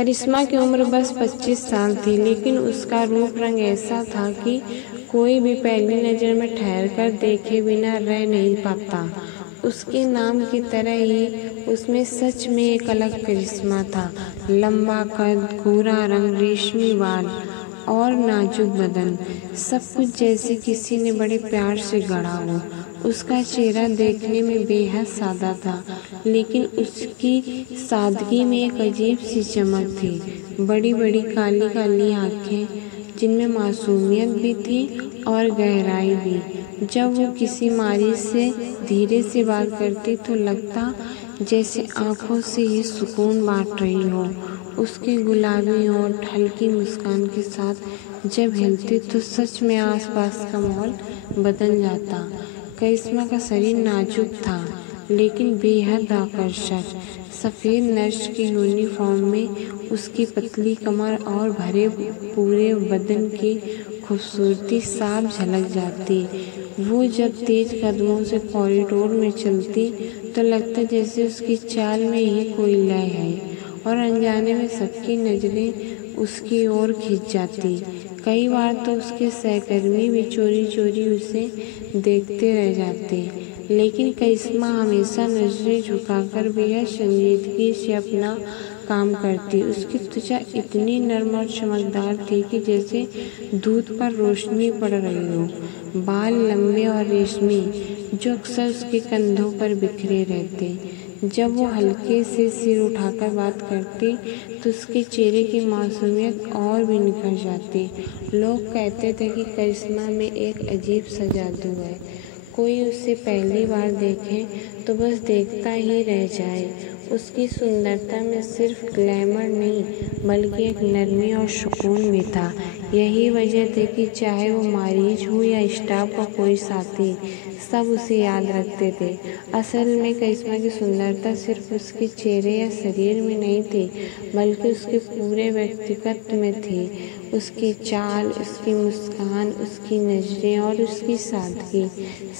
करिश्मा की उम्र बस 25 साल थी, लेकिन उसका रूप रंग ऐसा था कि कोई भी पहली नज़र में ठहरकर देखे बिना रह नहीं पाता। उसके नाम की तरह ही उसमें सच में एक अलग करिश्मा था। लंबा कद, गोरा रंग, रेशमी बाल और नाजुक बदन, सब कुछ जैसे किसी ने बड़े प्यार से गढ़ा हो। उसका चेहरा देखने में बेहद सादा था, लेकिन उसकी सादगी में एक अजीब सी चमक थी। बड़ी बड़ी काली काली आँखें, जिनमें मासूमियत भी थी और गहराई भी। जब वो किसी मारी से धीरे से बात करती तो लगता जैसे आंखों से ही सुकून बांट रही हो। उसकी गुलाबी होंठ हल्की मुस्कान के साथ जब हिलती तो सच में आसपास का माहौल बदल जाता। करिश्मा का शरीर नाजुक था, लेकिन बेहद आकर्षक। सफ़ेद नर्स की यूनिफॉर्म में उसकी पतली कमर और भरे पूरे बदन की खूबसूरती साफ झलक जाती। वो जब तेज कदमों से कॉरिडोर में चलती तो लगता जैसे उसकी चाल में ही कोई लय है और अनजाने में सबकी नज़रें उसकी ओर खिंच जाती। कई बार तो उसके सहकर्मी भी चोरी चोरी उसे देखते रह जाते, लेकिन करिश्मा हमेशा नजरें झुकाकर बेहद संजीदगी से अपना काम करती। उसकी त्वचा इतनी नर्म और चमकदार थी कि जैसे दूध पर रोशनी पड़ रही हो। बाल लंबे और रेशमी, जो अक्सर उसके कंधों पर बिखरे रहते। जब वो हल्के से सिर उठाकर बात करती तो उसके चेहरे की मासूमियत और भी निखर जाती। लोग कहते थे कि करिश्मा में एक अजीब सा जादू है। कोई उसे पहली बार देखे तो बस देखता ही रह जाए। उसकी सुंदरता में सिर्फ ग्लैमर नहीं, बल्कि एक नरमी और सुकून भी था। यही वजह थी कि चाहे वो मरीज हो या स्टाफ का कोई साथी, सब उसे याद रखते थे। असल में करिश्मा की सुंदरता सिर्फ उसके चेहरे या शरीर में नहीं थी, बल्कि उसके पूरे व्यक्तित्व में थी। उसकी चाल, उसकी मुस्कान, उसकी नज़रें और उसकी सादगी,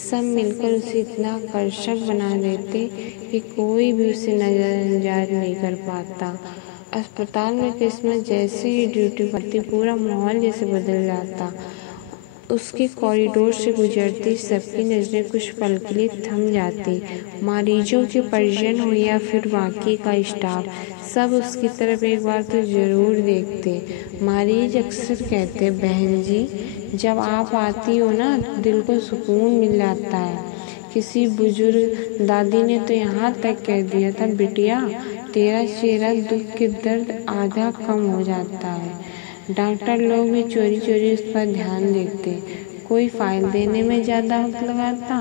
सब मिलकर उसे इतना आकर्षक बना देते कि कोई भी उसे नज़रअंदाज नहीं कर पाता। अस्पताल में करिश्मा जैसे ही ड्यूटी करती, पूरा माहौल जैसे बदल जाता। उसके कॉरिडोर से गुजरती सबकी नज़रें कुछ पल के लिए थम जाती। मरीजों के परिजन हो या फिर बाकी का स्टाफ, सब उसकी तरफ एक बार तो ज़रूर देखते। मरीज अक्सर कहते, बहन जी, जब आप आती हो ना तो दिल को सुकून मिल जाता है। किसी बुजुर्ग दादी ने तो यहाँ तक कह दिया था, बिटिया, तेरा चेहरा दुख के दर्द आधा कम हो जाता है। डॉक्टर लोग भी चोरी चोरी उस पर ध्यान देते। कोई फाइल देने में ज़्यादा वक्त लगाता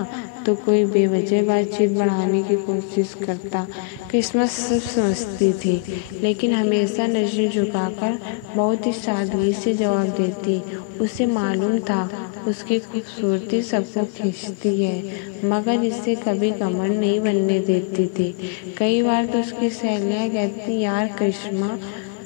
तो कोई बेवजह बातचीत बढ़ाने की कोशिश करता। करिश्मा सब समझती थी, लेकिन हमेशा नज़रें झुकाकर बहुत ही सादगी से जवाब देती। उसे मालूम था उसकी खूबसूरती सबको खींचती है, मगर इसे कभी घमंड नहीं बनने देती थी। कई बार तो उसकी सहेलियाँ कहती, यार करिश्मा,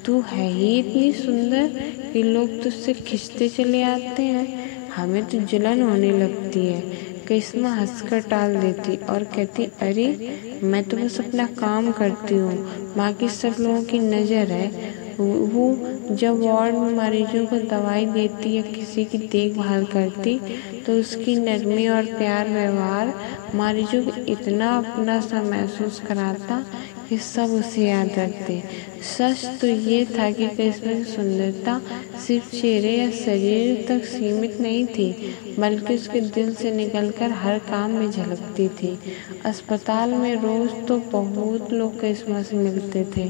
तू है ही इतनी सुंदर कि लोग तुझसे खिंचते चले आते हैं, हमें तो जलन होने लगती है। करिश्मा हंसकर टाल देती और कहती, अरे मैं तो बस अपना काम करती हूँ, बाकी सब लोगों की नज़र है। वो जब वार्ड में मरीजों को दवाई देती या किसी की देखभाल करती तो उसकी नरमी और प्यार व्यवहार मरीजों को इतना अपना सा महसूस कराता कि सब उसे याद रखते। सच तो ये था कि करिश्मा की सुंदरता सिर्फ चेहरे या शरीर तक सीमित नहीं थी, बल्कि उसके दिल से निकलकर हर काम में झलकती थी। अस्पताल में रोज़ तो बहुत लोग करिश्मा से मिलते थे,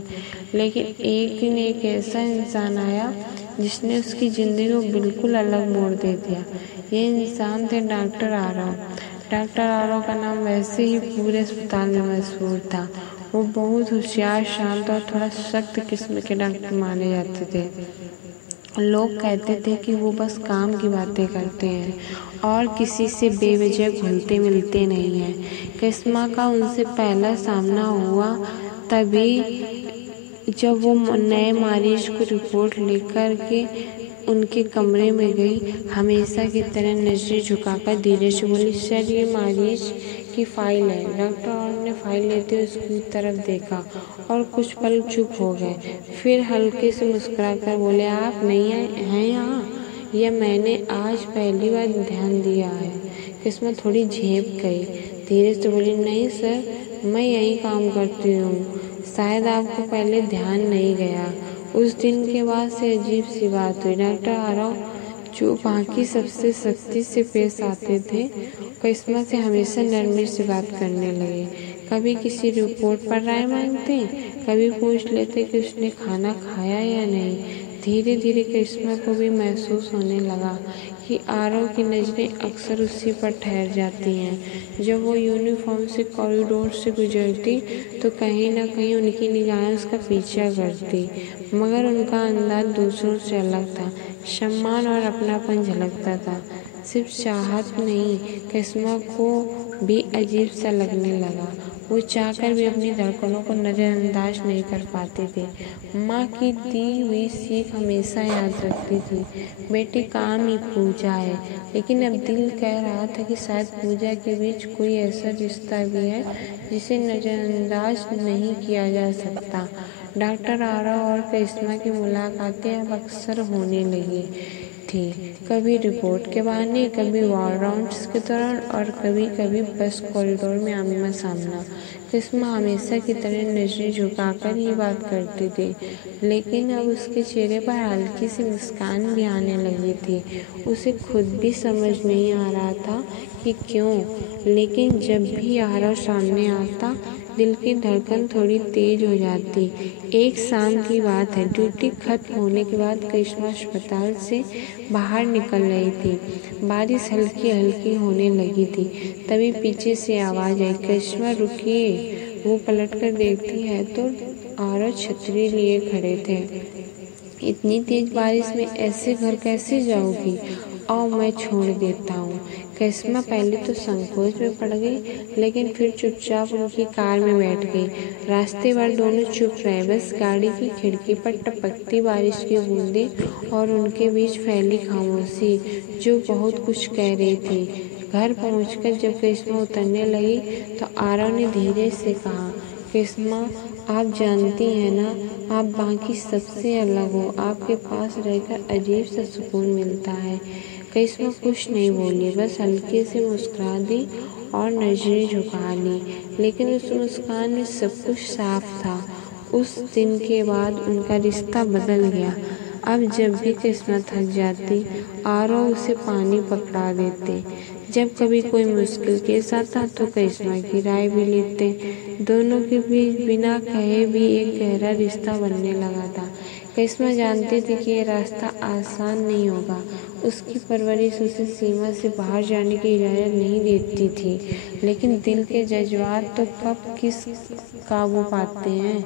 लेकिन एक दिन एक ऐसा इंसान आया जिसने उसकी ज़िंदगी को बिल्कुल अलग मोड़ दे दिया। ये इंसान थे डॉक्टर आरव। डॉक्टर आरव का नाम वैसे ही पूरे अस्पताल में मशहूर था। वो बहुत होशियार, शांत और थोड़ा सख्त किस्म के डॉक्टर माने जाते थे। लोग कहते थे कि वो बस काम की बातें करते हैं और किसी से बेवजह घुलते मिलते नहीं हैं। करिश्मा का उनसे पहला सामना हुआ तभी जब वो नए मरीज को रिपोर्ट लेकर के उनके कमरे में गई। हमेशा की तरह नजरें झुकाकर धीरे से बोली, सर ये मरीज की फाइल है। डॉक्टर आरव ने फाइल लेते हुए उसकी तरफ देखा और कुछ पल चुप हो गए। फिर हल्के से मुस्कुराकर बोले, आप नहीं हैं यहाँ? यह मैंने आज पहली बार ध्यान दिया है। किस्मत थोड़ी झेप गई, धीरे से बोली, नहीं सर, मैं यहीं काम करती हूँ। शायद आपको पहले ध्यान नहीं गया। उस दिन के बाद से अजीब सी बात हुई। डॉक्टर आरव जो बाकी सबसे सख्ती से पेश आते थे, किस्मत से हमेशा नरमी से बात करने लगे। कभी किसी रिपोर्ट पर राय मांगते, कभी पूछ लेते कि उसने खाना खाया या नहीं। धीरे धीरे किस्मत को भी महसूस होने लगा कि आरव की नज़रें अक्सर उसी पर ठहर जाती हैं। जब वो यूनिफॉर्म से कॉरिडोर से गुजरती तो कहीं ना कहीं उनकी निगाहें उसका पीछा करती, मगर उनका अंदाज दूसरों से अलग था। सम्मान और अपनापन झलकता था, सिर्फ चाहत नहीं। किस्मत को भी अजीब सा लगने लगा। वो चाहकर भी अपनी धड़कनों को नज़रअंदाज नहीं कर पाती थी। माँ की दी हुई सीख हमेशा याद रखती थी, बेटी काम ही पूजा है। लेकिन अब दिल कह रहा था कि शायद पूजा के बीच कोई ऐसा रिश्ता भी है जिसे नज़रअंदाज नहीं किया जा सकता। डॉक्टर आरव और करिश्मा की मुलाकातें अब अक्सर होने लगी थी, कभी रिपोर्ट के बहाने, कभी वार्ड राउंड्स के दौरान और कभी कभी बस कॉरिडोर में आमना सामना। करिश्मा हमेशा की तरह नजरें झुकाकर ही बात करती थी, लेकिन अब उसके चेहरे पर हल्की सी मुस्कान भी आने लगी थी। उसे खुद भी समझ नहीं आ रहा था कि क्यों, लेकिन जब भी आरव सामने आता दिल की धड़कन थोड़ी तेज हो जाती। एक शाम की बात है, ड्यूटी खत्म होने के बाद करिश्मा अस्पताल से बाहर निकल रही थी। बारिश हल्की हल्की होने लगी थी। तभी पीछे से आवाज़ आई, करिश्मा रुकिए। वो पलट कर देखती है तो आरव छतरी लिए खड़े थे। इतनी तेज बारिश में ऐसे घर कैसे जाओगी? और मैं छोड़ देता हूँ। करिश्मा पहले तो संकोच में पड़ गई, लेकिन फिर चुपचाप उनकी कार में बैठ गई। रास्ते भर दोनों चुप रहे, बस गाड़ी की खिड़की पर टपकती बारिश की बूंदें और उनके बीच फैली खामोशी जो बहुत कुछ कह रही थी। घर पहुंचकर जब करिश्मा उतरने लगी तो आरव ने धीरे से कहा, करिश्मा, आप जानती हैं ना, आप बाकी सबसे अलग हो। आपके पास रहकर अजीब सा सुकून मिलता है। करिश्मा कुछ नहीं बोली, बस हल्के से मुस्कुरा दी और नजरें झुका ली, लेकिन उस मुस्कान में सब कुछ साफ था। उस दिन के बाद उनका रिश्ता बदल गया। अब जब भी करिश्मा थक जाती, आरव उसे पानी पकड़ा देते। जब कभी कोई मुश्किल केस आता तो करिश्मा की राय भी लेते। दोनों के बीच बिना कहे भी एक गहरा रिश्ता बनने लगा था। करिश्मा जानती थी कि यह रास्ता आसान नहीं होगा। उसकी परवरिश उसे सीमा से बाहर जाने की इजाज़त नहीं देती थी, लेकिन दिल के जज्बात तो कब किस काबू पाते हैं।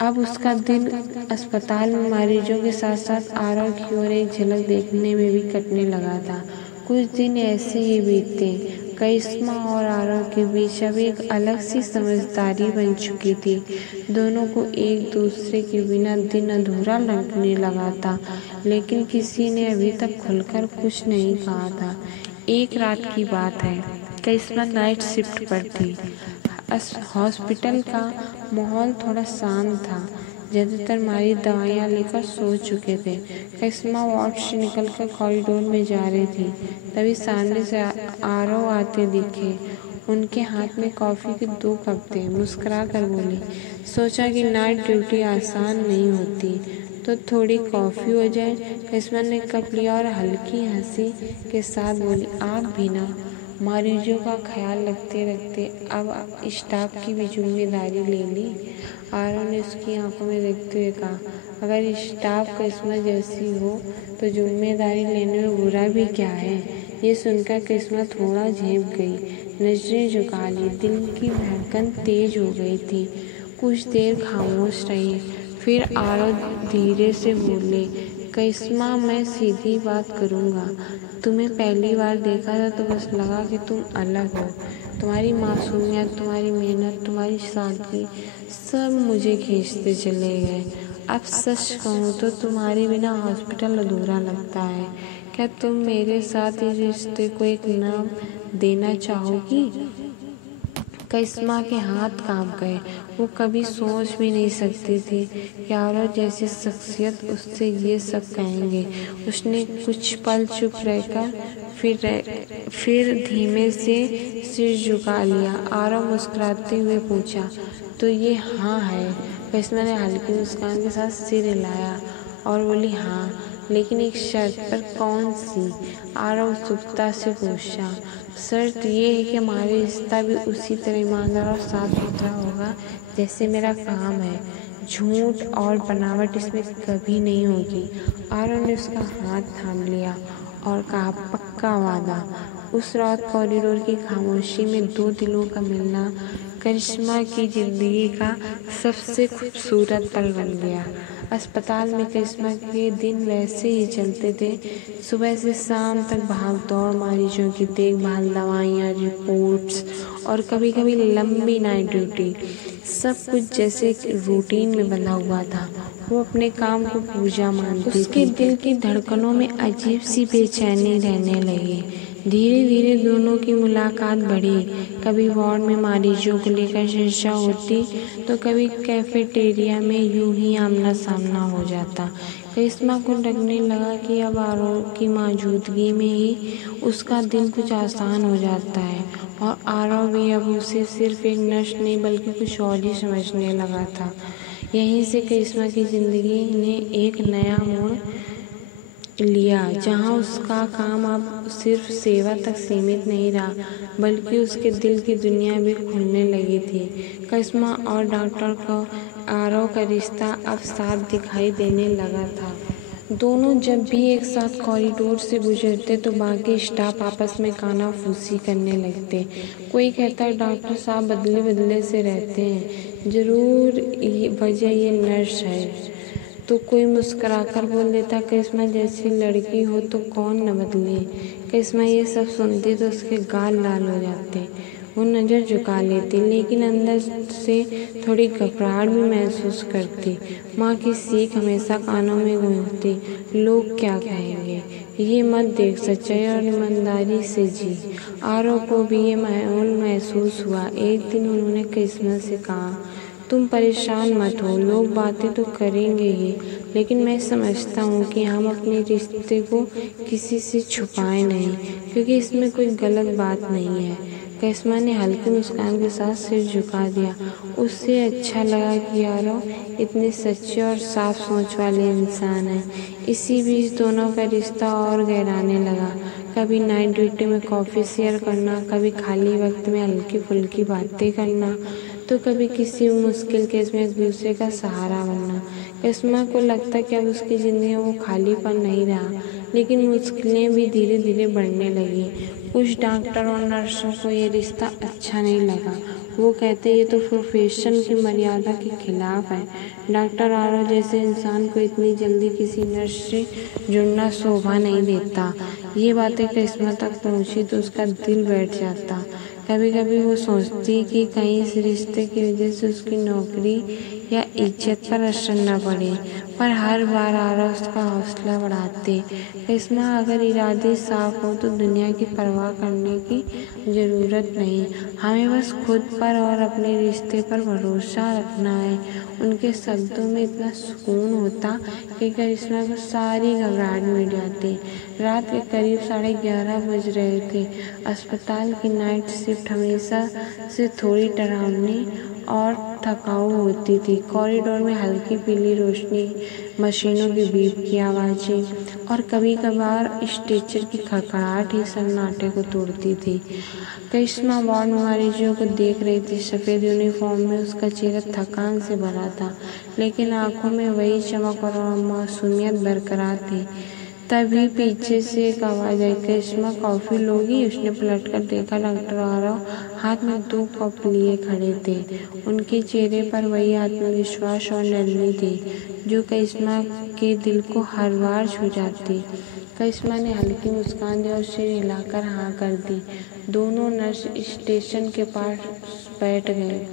अब उसका दिल अस्पताल में मरीजों के साथ साथ आरव की ओर एक झलक देखने में भी कटने लगा था। कुछ दिन ऐसे ही बीते। करिश्मा और आरव के बीच अब एक अलग सी समझदारी बन चुकी थी। दोनों को एक दूसरे के बिना दिन अधूरा लगने लगा था, लेकिन किसी ने अभी तक खुलकर कुछ नहीं कहा था। एक रात की बात है, करिश्मा नाइट शिफ्ट पर थी। हॉस्पिटल का माहौल थोड़ा शांत था। ज़्यादातर मरीज दवाइयाँ लेकर सो चुके थे। करिश्मा वार्ड से निकलकर कॉरिडोर में जा रही थी, तभी सामने से आरव आते दिखे। उनके हाथ में कॉफ़ी के 2 कप थे। मुस्कुरा कर बोली, सोचा कि नाइट ड्यूटी आसान नहीं होती, तो थोड़ी कॉफ़ी हो जाए। करिश्मा ने कप लिया और हल्की हंसी के साथ बोली, आप भी ना। मरीजों का ख्याल रखते रखते अब स्टाफ की भी जिम्मेदारी ले ली। आरव ने उसकी आंखों में देखते हुए कहा, अगर स्टाफ करिश्मा जैसी हो तो जिम्मेदारी लेने में बुरा भी क्या है। ये सुनकर करिश्मा थोड़ा झेप गई, नजरें झुका ली। दिल की धड़कन तेज हो गई थी। कुछ देर खामोश रही, फिर आरव धीरे से बोले, करिश्मा, मैं सीधी बात करूँगा। तुम्हें पहली बार देखा था तो बस लगा कि तुम अलग हो। तुम्हारी मासूमियत, तुम्हारी मेहनत, तुम्हारी सादगी सब मुझे खींचते चले गए। अब सच कहूँ तो तुम्हारे बिना हॉस्पिटल अधूरा लगता है। क्या तुम मेरे साथ इस रिश्ते को एक नाम देना चाहोगी? करिश्मा के हाथ कांप गए। वो कभी सोच भी नहीं सकती थी कि आरव जैसी शख्सियत उससे ये सब कहेंगे। उसने कुछ पल चुप रहकर फिर धीमे से सिर झुका लिया। आरव मुस्कुराते हुए पूछा, तो ये हाँ है? करिश्मा ने हल्की मुस्कान के साथ सिर हिलाया और बोली, हाँ, लेकिन एक शर्त पर। कौन सी? आरव उत्सुकता से पूछा। शर्त ये है कि हमारा रिश्ता भी उसी तरह ईमानदार और साफ सुथरा होगा जैसे मेरा काम है। झूठ और बनावट इसमें कभी नहीं होगी। आरव ने उसका हाथ थाम लिया और कहा, पक्का वादा। उस रात कॉरिडोर की खामोशी में दो दिलों का मिलना करिश्मा की जिंदगी का सबसे खूबसूरत पल बन गया। अस्पताल में करिश्मा के दिन वैसे ही चलते थे। सुबह से शाम तक भाग दौड़, मरीजों की देखभाल, दवाइयाँ, रिपोर्ट्स और कभी कभी लंबी नाइट ड्यूटी। सब कुछ जैसे एक रूटीन में बंधा हुआ था। वो अपने काम को पूजा मानती थी। उसके दिल की धड़कनों में अजीब सी बेचैनी रहने लगी। धीरे धीरे दोनों की मुलाकात बढ़ी। कभी वार्ड में मरीजों को लेकर चर्चा होती तो कभी कैफेटेरिया में यूं ही आमना सामना हो जाता। करिश्मा को लगने लगा कि अब आरव की मौजूदगी में ही उसका दिन कुछ आसान हो जाता है और आरव भी अब उसे सिर्फ एक नर्स नहीं बल्कि कुछ और ही समझने लगा था। यहीं से करिश्मा की जिंदगी ने एक नया मोड़ लिया, जहां उसका काम अब सिर्फ सेवा तक सीमित नहीं रहा बल्कि उसके दिल की दुनिया भी खुलने लगी थी। करिश्मा और डॉक्टर का आरव का रिश्ता अब साफ दिखाई देने लगा था। दोनों जब भी एक साथ कॉरिडोर से गुजरते तो बाकी स्टाफ आपस में कानाफूसी करने लगते। कोई कहता, डॉक्टर साहब बदले बदले से रहते हैं, जरूर वजह ये नर्स है। तो कोई मुस्कुराकर बोल देता, करिश्मा जैसी लड़की हो तो कौन न बदले। करिश्मा ये सब सुनती तो उसके गाल लाल हो जाते। वो नज़र झुका लेती लेकिन अंदर से थोड़ी घबराहट भी महसूस करती। माँ की सीख हमेशा कानों में गूंजती, लोग क्या कहेंगे, ये मत देख, सच्चाई और ईमानदारी से जी। आरव को भी ये माहौल महसूस हुआ। एक दिन उन्होंने करिश्मा से कहा, तुम परेशान मत हो, लोग बातें तो करेंगे ही, लेकिन मैं समझता हूँ कि हम अपने रिश्ते को किसी से छुपाए नहीं, क्योंकि इसमें कोई गलत बात नहीं है। करिश्मा ने हल्की मुस्कान के साथ सिर झुका दिया। उससे अच्छा लगा कि आरव इतने सच्चे और साफ सोच वाले इंसान हैं। इसी बीच दोनों का रिश्ता और गहराने लगा। कभी नाइट ड्यूटी में कॉफ़ी शेयर करना, कभी खाली वक्त में हल्की फुल्की बातें करना, तो कभी किसी मुश्किल केस में एक दूसरे का सहारा बनना। करिश्मा को लगता कि अब उसकी ज़िंदगी में वो खालीपन नहीं रहा, लेकिन मुश्किलें भी धीरे धीरे बढ़ने लगी। कुछ डॉक्टर और नर्सों को ये रिश्ता अच्छा नहीं लगा। वो कहते, ये तो प्रोफेशन की मर्यादा के खिलाफ है। डॉक्टर आरव जैसे इंसान को इतनी जल्दी किसी नर्स से जुड़ना शोभा नहीं देता। ये बातें करिश्मा तक पहुंची तो उसका दिल बैठ जाता। कभी कभी वो सोचती कि कहीं इस रिश्ते की वजह से उसकी नौकरी या इज्जत पर असर न पड़े, पर हर बार आरव उसका हौसला बढ़ाते। करिश्मा, अगर इरादे साफ हो तो दुनिया की परवाह करने की ज़रूरत नहीं, हमें बस खुद पर और अपने रिश्ते पर भरोसा रखना है। उनके शब्दों में इतना सुकून होता कि करिश्मा को सारी घबराहट मिट जाती। रात के करीब 11:30 बज रहे थे। अस्पताल की नाइट शिफ्ट हमेशा से थोड़ी डरावनी और थकाऊ होती थी। कॉरिडोर में हल्की पीली रोशनी, मशीनों की बीप की आवाज़ें और कभी कभार स्ट्रेचर की खड़खड़ाहट ही सन्नाटे को तोड़ती थी। करिश्मा वार्ड में मरीजों को देख रही थी। सफ़ेद यूनिफॉर्म में उसका चेहरा थकान से भरा था, लेकिन आंखों में वही चमक और मासूमियत बरकरार थी। तभी पीछे से एक आवाज़ आई, करिश्मा कॉफ़ी लोगी? उसने पलटकर देखा, डॉक्टर आरव हाथ में 2 कप लिए खड़े थे। उनके चेहरे पर वही आत्मविश्वास और नरमी थी जो करिश्मा के दिल को हर बार छू जाती। करिश्मा ने हल्की मुस्कान दी और सिर हिलाकर हाँ कर दी। दोनों नर्स स्टेशन के पास बैठ गए।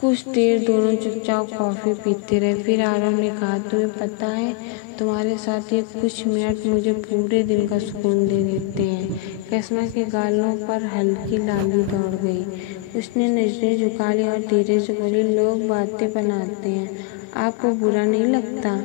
कुछ देर दोनों चुपचाप कॉफ़ी पीते रहे। फिर आरव ने कहा, तुम्हें पता है, तुम्हारे साथ ये कुछ मिनट मुझे पूरे दिन का सुकून दे देते हैं। करिश्मा के गालों पर हल्की लाली दौड़ गई। उसने नजरें झुका ली और धीरे से बोली, लोग बातें बनाते हैं, आपको बुरा नहीं लगता?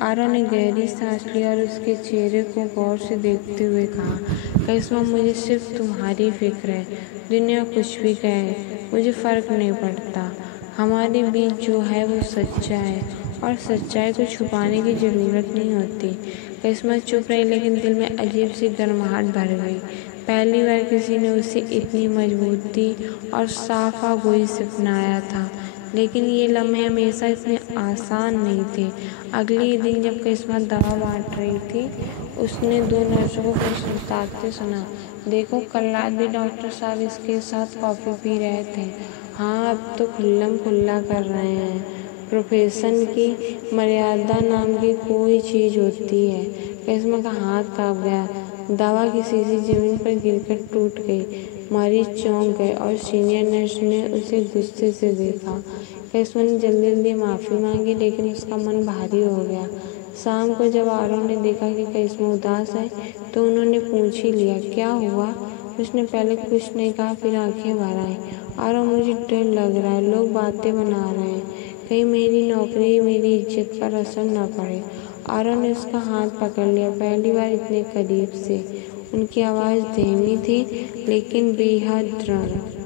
आरव ने गहरी सांस ली और उसके चेहरे को गौर से देखते हुए कहा, करिश्मा, मुझे सिर्फ तुम्हारी फिक्र है। दुनिया कुछ भी कहे, मुझे फ़र्क नहीं पड़ता। हमारे बीच जो है वो सच्चा है और सच्चाई को छुपाने की ज़रूरत नहीं होती। करिश्मा चुप रही, लेकिन दिल में अजीब सी गर्माहट भर गई। पहली बार किसी ने उसे इतनी मजबूती और साफ आगोई से अपनाया था, लेकिन ये लम्हे हमेशा इतने आसान नहीं थे। अगले ही दिन जब करिश्मा दवा बांट रही थी, उसने दो नर्सों को प्रश्न पूछते सुना, देखो, कल रात भी डॉक्टर साहब इसके साथ कॉफ़ी पी रहे थे। हाँ, अब तो खुल्लम खुल्ला कर रहे हैं। प्रोफेशन की मर्यादा नाम की कोई चीज़ होती है। करिश्मा का हाथ कांप गया। दवा की शीशी जमीन पर गिरकर टूट गई। मरीज चौंक गए और सीनियर नर्स ने उसे गुस्से से देखा। करिश्मा ने जल्दी जल्दी माफ़ी मांगी, लेकिन उसका मन भारी हो गया। शाम को जब आरव ने देखा कि करिश्मा उदास है, तो उन्होंने पूछ ही लिया, क्या हुआ? उसने पहले कुछ नहीं कहा, फिर आंखें भर आई। आरव, मुझे डर लग रहा है, लोग बातें बना रहे हैं, कहीं मेरी नौकरी, मेरी इज्जत पर असर न पड़े। आरव ने उसका हाथ पकड़ लिया, पहली बार इतने करीब से। उनकी आवाज़ धीमी थी, लेकिन बेहद दृढ़।